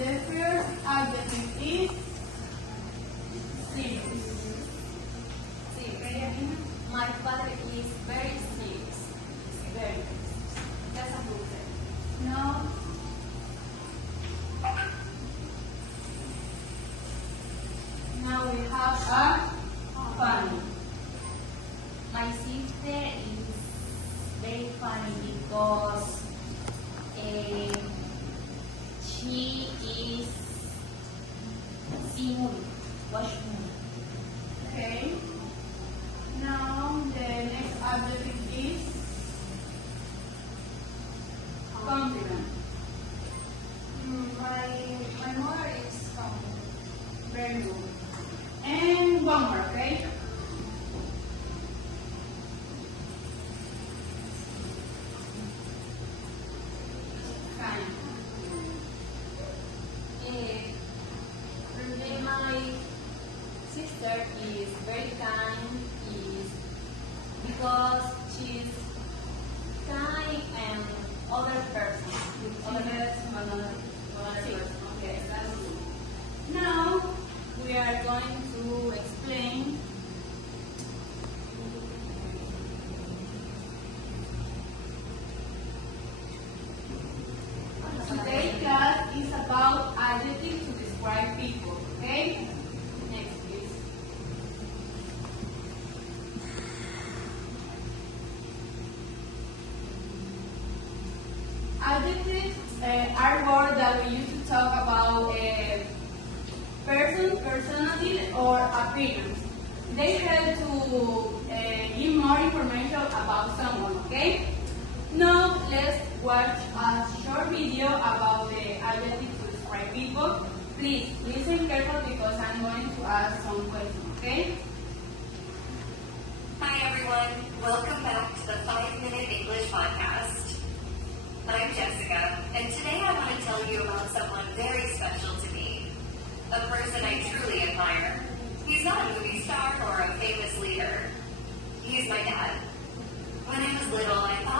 The first adjective is serious. My father is very serious. Very. That's a good thing. No. Now we have a funny. My sister is very funny because she is see movie, watch movie. Okay. Now the next adjective is confident. My mother is confident. Very good. And one more, okay? Kind. My sister is very kind is because she's kind and other person with other person. Okay, that's good. Now we are going to explain today's class is about adjectives to describe people, okay? Next, please. Adjectives are words that we use to talk about a person, personality, or appearance. They help to give more information about someone, okay? Now let's watch a short video about the adjectives to describe people. Please listen carefully because I'm going to ask some questions, okay? Hi everyone, welcome back to the 5-Minute English Podcast. I'm Jessica, and today I want to tell you about someone very special to me. A person I truly admire. He's not a movie star or a famous leader. He's my dad. When I was little, I thought